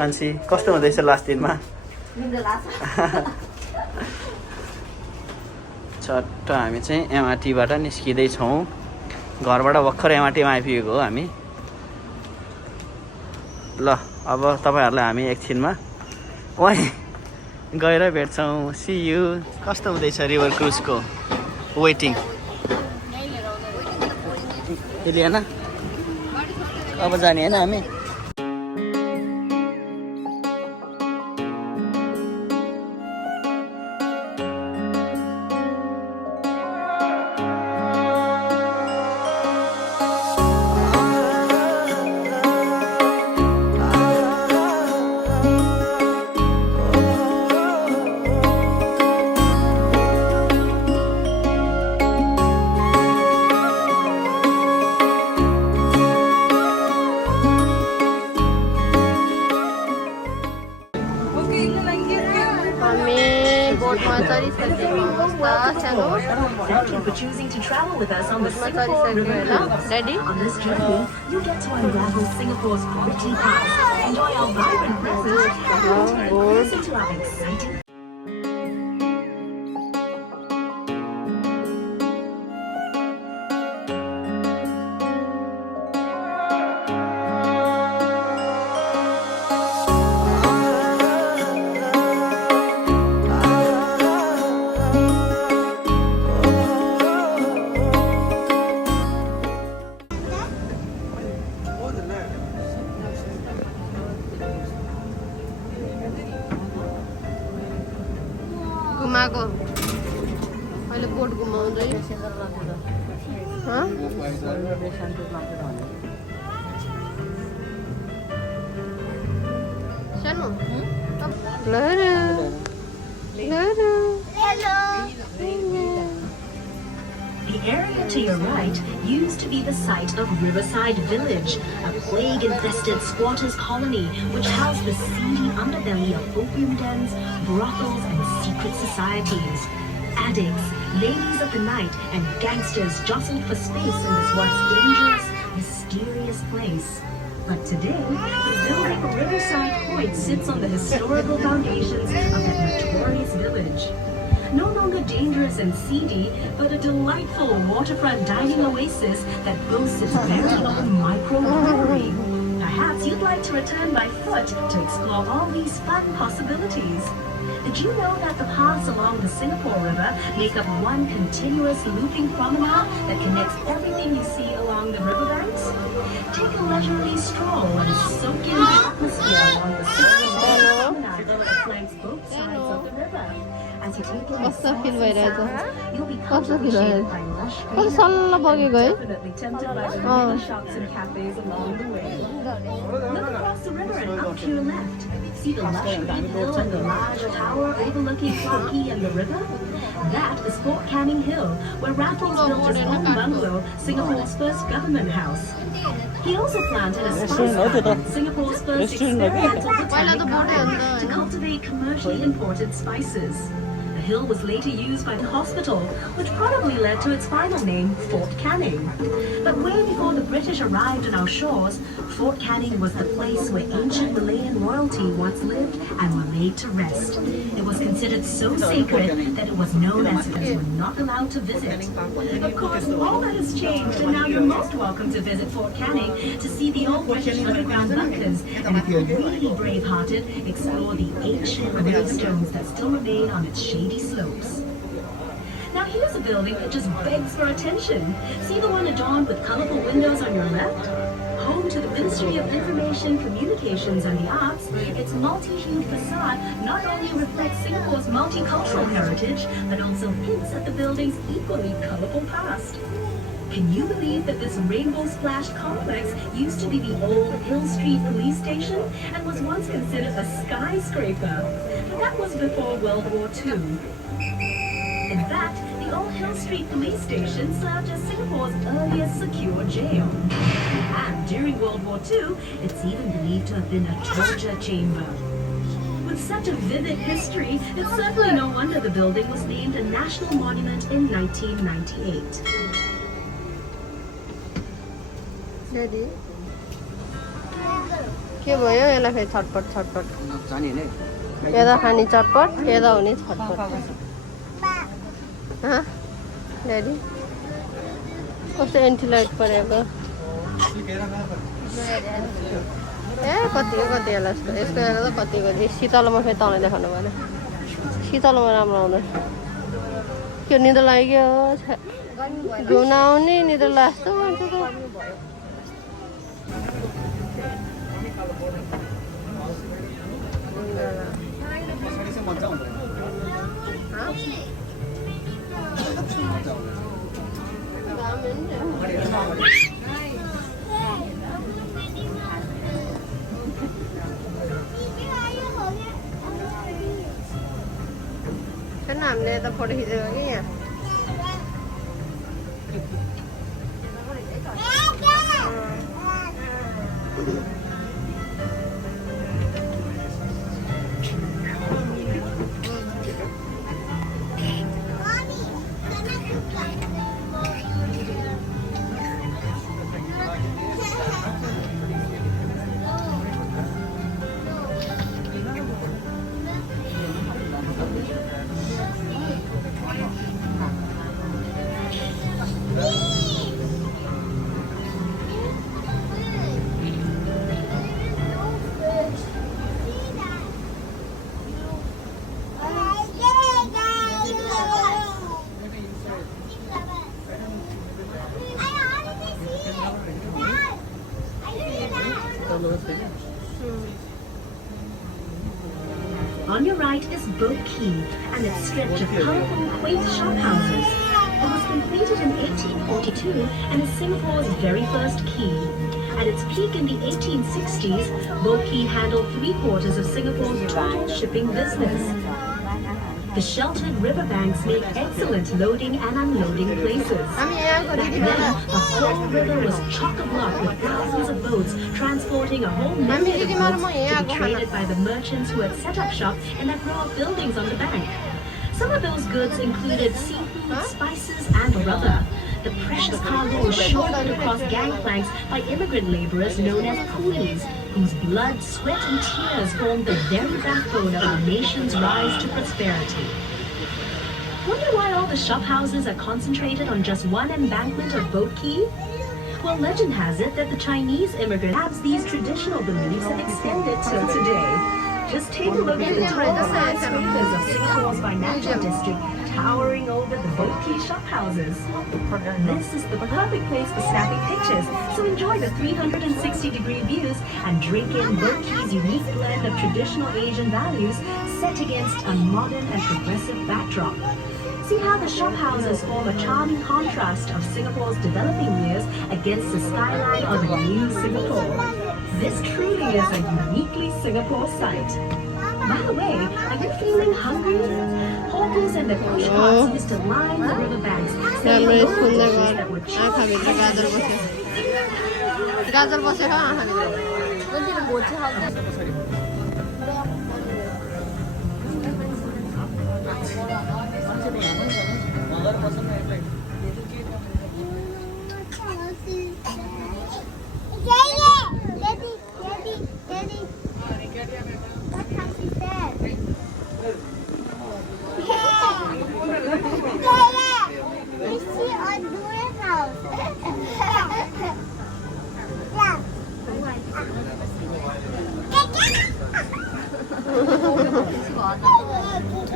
कान्छी कस्तो हुँदैछ लास्ट दिनमा चट्ट हामी चाहिँ एमआरटीबाट निस्किँदैछौँ घरबाट भर्खर एमआरटीमा आइपुगेको हो हामी ल अब तपाईँहरूलाई हामी एकछिनमा वहीँ गएर भेट्छौँ सी यू कस्तो हुँदैछ रिभर क्रुजको वेटिङ इलियाना अब जाने होइन हामी Thank you for choosing to travel with us on the Singapore River Cruise. On this journey, you get to unravel Singapore's quality past, enjoy our vibrant present, and listen to our exciting घुमाएको अहिले boat घुमाउँदै सानो The area to your right used to be the site of Riverside Village, a plague-infested squatters' colony which housed the seedy underbelly of opium dens, brothels, and secret societies. Addicts, ladies of the night, and gangsters jostled for space in this once dangerous, mysterious place. But today, the building Riverside Quay sits on the historical foundations of that notorious village. No longer dangerous and seedy, but a delightful waterfront dining oasis that boasts its very own micro-brewery. Perhaps you'd like to return by foot to explore all these fun possibilities. Did you know that the paths along the Singapore River make up one continuous looping promenade that connects everything you see along the riverbanks? Take a leisurely stroll and soak in the atmosphere along the Singapore promenade that flanks both sides of the river. As you take in the sunset, you'll be comfortably by lush green and definitely tempted by the many shops and cafes along the way. Look across the river and up to your left. See the lush green hill and the large tower overlooking Clarke and the river? That is Fort Canning Hill, where Raffles built his own bungalow, Singapore's first government house. He also planted a spice garden, Singapore's first experimental botanic garden, to cultivate commercially imported spices. The hill was later used by the hospital, which probably led to its final name, Fort Canning. But way before the British arrived on our shores, Fort Canning was the place where ancient Malayan royalty once lived and were laid to rest. It was considered so sacred that it was known as it were not allowed to visit. Of course, all that has changed, and now you're most welcome to visit Fort Canning to see the old British underground bunkers, and if you're really brave-hearted, explore the ancient gravestones that still remain on its shady slopes. Now here's a building that just begs for attention. See the one adorned with colorful windows on your left? Home to the Ministry of Information, Communications and the Arts, its multi-hued facade not only reflects Singapore's multicultural heritage, but also hints at the building's equally colorful past. Can you believe that this rainbow-splashed complex used to be the old Hill Street Police Station and was once considered a skyscraper? But that was before World War II. In fact, the old Hill Street Police Station served as Singapore's earliest secure jail. And during World War II, it's even believed to have been a torture chamber. With such a vivid history, it's certainly no wonder the building was named a national monument in 1998. Daddy? के भयो यसलाई फेरि छटपट छटपट जाने नै यता खाने चटपट यता हुने छटपट ड्याडी कस्तो एन्टिलाइट परेको ए कति कति होला यस्तो यसको हेरेर त कति कति शीतलमा फेरि तँलाई देखाउनु भएन शीतलमा राम्रो आउँदैन के निद्रा लाग्यो घुम्न आउने निद्रा लाग्छ मान्छे त kan हामीले त फोटो खिचेको कि यहाँ On your right is Boat Quay and its stretch of colorful, quaint shophouses. It was completed in 1842 and is Singapore's very first quay. At its peak in the 1860s, Boat Quay handled 3/4 of Singapore's total shipping business. The sheltered riverbanks make excellent loading and unloading places. Back then, the whole river was chock-a-block with thousands of boats transporting a whole myriad of goods to be traded by the merchants who had set up shop in that row of buildings on the bank. Some of those goods included seafood, spices, and rubber. The precious cargo was shouldered across gangplanks by immigrant laborers known as coolies, whose blood, sweat, and tears formed the very backbone of our nation's rise to prosperity. Wonder why all the shophouses are concentrated on just one embankment of Boat Quay? Well, legend has it that the Chinese immigrant has these traditional beliefs and extended till today. Just take a look at the tall skyscrapers of Singapore's financial district towering over the Boat Quay shophouses. This is the perfect place for snapping pictures, so enjoy the 360-degree views and drink in Boat Quay's unique blend of traditional Asian values set against a modern and progressive backdrop. See how the shophouses form a charming contrast of Singapore's developing years against the skyline of new Singapore. This truly is a uniquely Singapore sight. By the way, are you feeling hungry? Hawkers and the push carts used to line the riverbanks, selling local dishes that were cheap and delicious. गाजर बसेको आँखा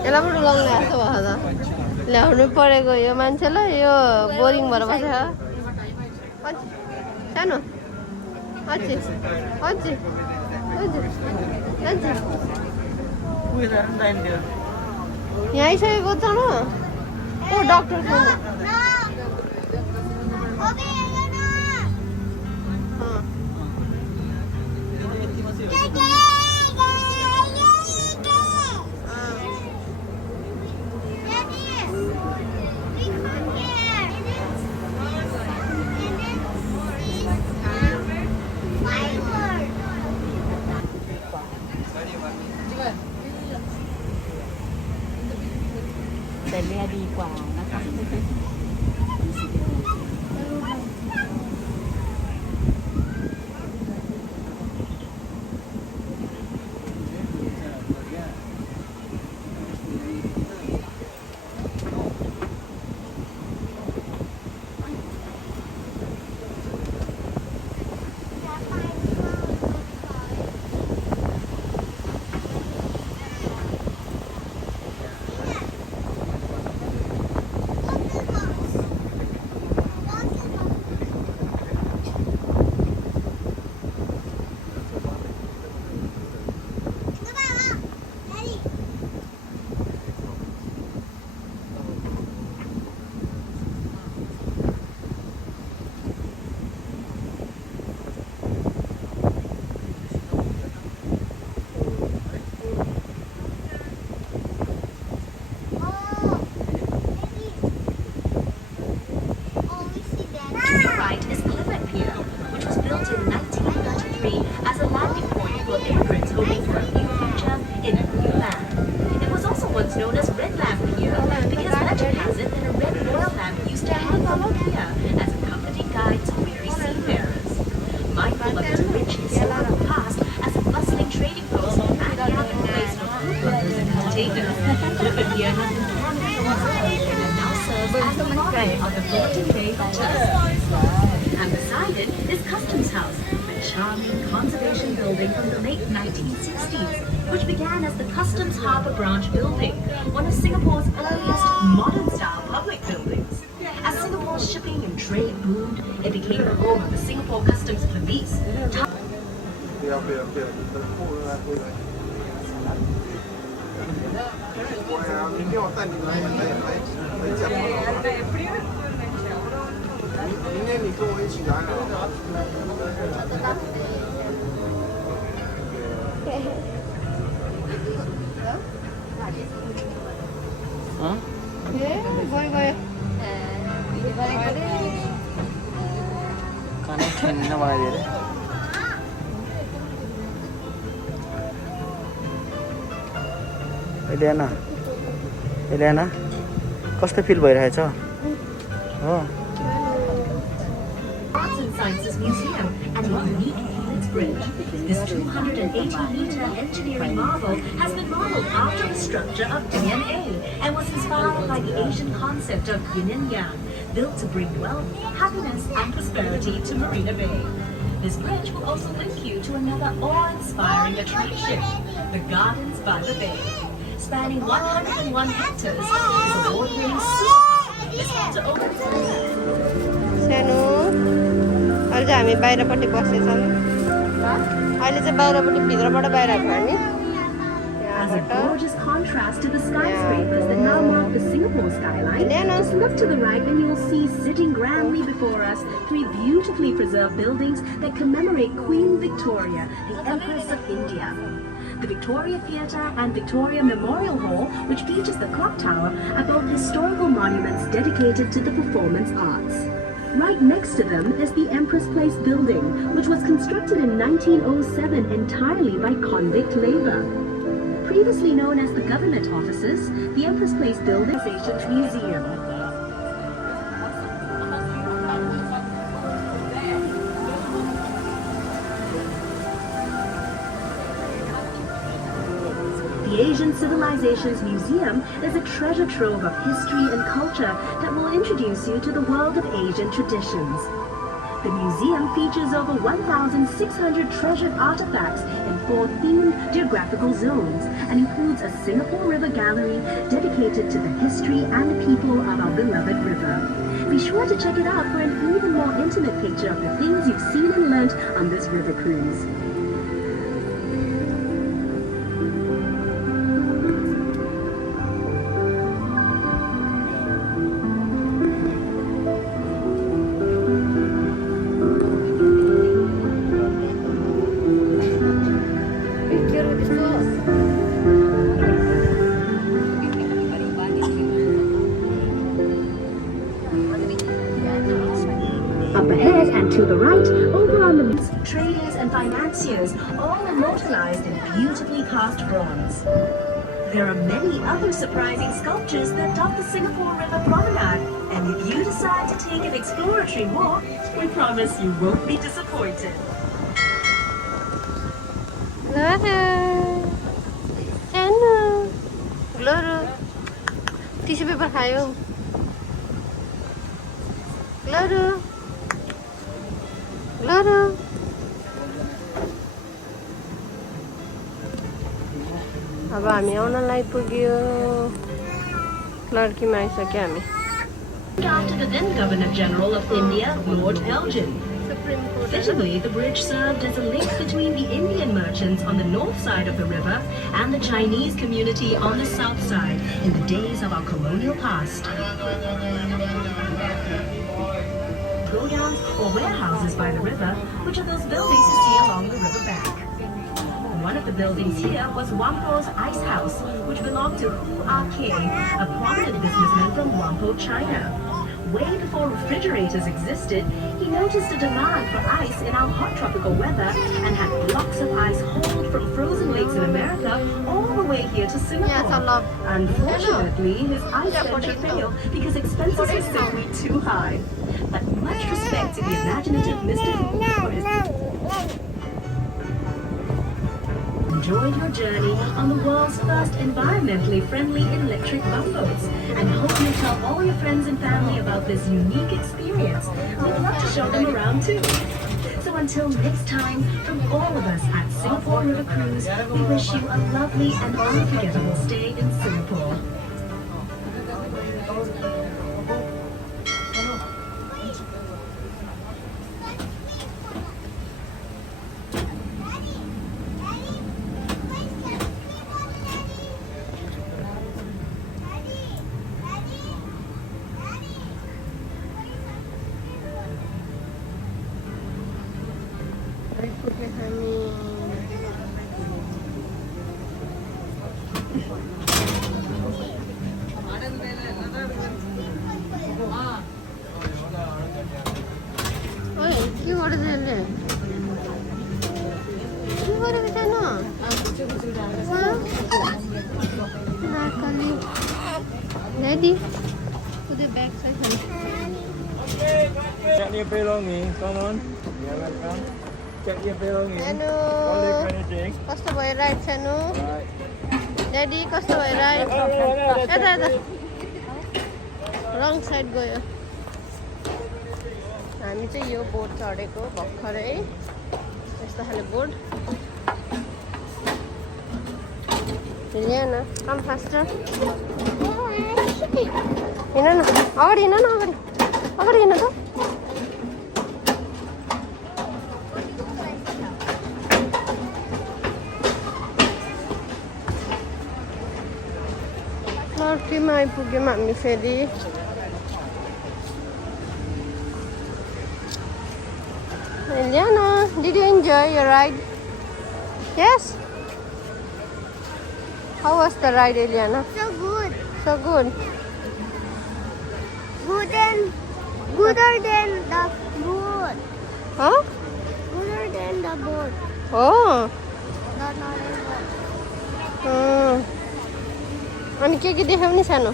यसलाई पनि लग्ने जस्तो भयो त ल्याउनु परेको यो मान्छेलाई यो बोरिङ भएर बसेको सानो अझै अझै अझै यहाँ आइसकेको छ न ओ doctor charming conservation building from the late 1960s, which began as the Customs Harbour Branch building, one of Singapore's earliest modern-style public buildings. As Singapore's shipping and trade boomed, it became the home of the Singapore Customs Police. Huh? खाना ठेन्न बनाइदिएर एलियाना कस्तो fill भइरहेछ हो Arts and Sciences Museum and the unique Helix Bridge. This 280-meter engineering marvel has been modeled after the structure of DNA and was inspired by the Asian concept of yin and yang, built to bring wealth, happiness, and prosperity to Marina Bay. This bridge will also link you to another awe-inspiring attraction, the Gardens by the Bay. Spanning 101 hectares, this award-winning supercar is set to open. सानो अहिले चाहिँ हामी बाहिरपट्टि बसेछौँ अहिले चाहिँ बाहिरपट्टि भित्रबाट बाहिर आएको हामी As a gorgeous contrast to the skyscrapers that now mark the Singapore skyline, just look to the right and you will see sitting grandly before us 3 beautifully preserved buildings that commemorate Queen Victoria, the Empress of India. The Victoria Theatre and Victoria Memorial Hall, which features the clock tower, are both historical monuments dedicated to the performance arts. Right next to them is the Empress Place building, which was constructed in 1907 entirely by convict labor. Previously known as the government offices, the Empress Place building is Asian Museum. The Asian Civilizations Museum is a treasure trove of history and culture that will introduce you to the world of Asian traditions. The museum features over 1,600 treasured artifacts in 4 themed geographical zones and includes a Singapore River gallery dedicated to the history and people of our beloved river. Be sure to check it out for an even more intimate picture of the things you've seen and learnt on this river cruise. Up ahead and to the right, over on the traders and financiers, all immortalized in beautifully cast bronze. There are many other surprising sculptures that dot the Singapore River Promenade, and if you decide to take an exploratory walk, we promise you won't be disappointed. Tissue paper खायो Gloro अब हामी आउनलाई पुग्यो क्लर्कीमा आइसक्यो हामी After the then Governor General of India, Lord Elgin. Fittingly, the bridge served as a link between the Indian merchants on the north side of the river and the Chinese community on the south side in the days of our colonial past. Godowns or warehouses by the river, which are those buildings you see along the river bank. One of the buildings here was Whampoa's Ice House, which belonged to Hu Ah-kay, a prominent businessman from Whampoa, China. Way before refrigerators existed, he noticed a demand for ice in our hot tropical weather and had blocks of ice hauled from frozen lakes in America all the way here to Singapore. Unfortunately, his ice venture failed because expenses were simply too high. But much respect to the imaginative Mr. Hu for his... Enjoyed your journey on the world's first environmentally friendly electric bumboats and hope you tell all your friends and family about this unique experience. We'd love to show them around too. So until next time, from all of us at Singapore River Cruise, we wish you a lovely and unforgettable stay in Singapore. आइपुग्यो हामी ओइ के गर्दै यसले के गरेको छैन नाकली ready put it back so I can Check your belonging, come on. Yeah, welcome. Check your belonging. Hello. All the anything. कस्तो भयो राइड सानो Right. ड्याडी कस्तो भयो राइड यता यता रङ साइड गयो हामी चाहिँ यो बोट चढेको भर्खरै यस्तो खाले बोट ल्यान कम फास्टर हिँड न अगाडि हिँड न अगाडि अगाडि हिँड त क्लर्कीमा आइपुग्यौँ हामी फेरि Eliana, did you enjoy your ride? Yes? How was the ride, Eliana? So good. So good. Gooder than the boat. Huh? Gooder than the boat. Oh. The northern boat. अनि के देखाउने सानो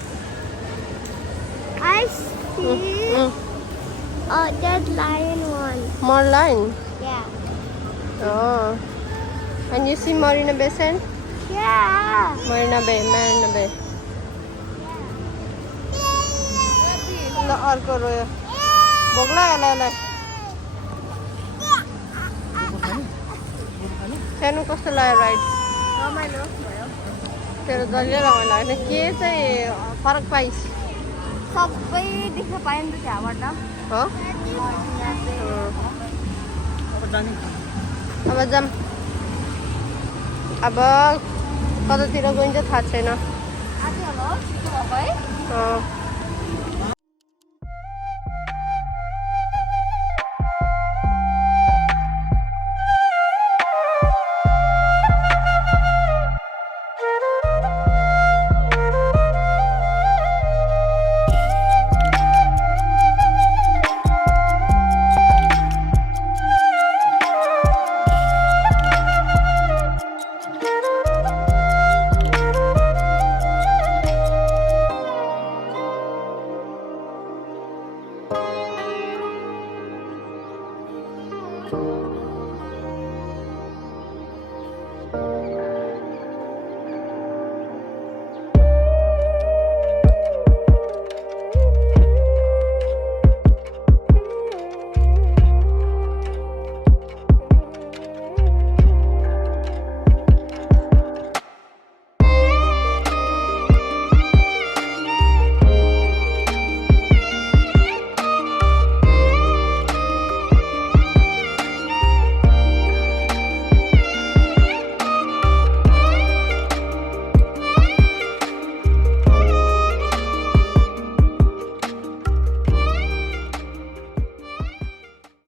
I see a dead lion one. More line. Yeah. Oh. And you see Marina Bay Sand? Yeah. Marina Bay. ल अर्को रोयो भोग्ला यसलाई सानो कस्तो लाग्यो राइड रमाइलो भयो तेरो जहिले रमाइलो होइन के चाहिँ फरक पाइस् सबै देख्न पायो नि त त्यहाँबाट हो यहाँ चाहिँ अब जाम अब कतातिर गइन्छ थाहा छैन आज होला छिटो भएको है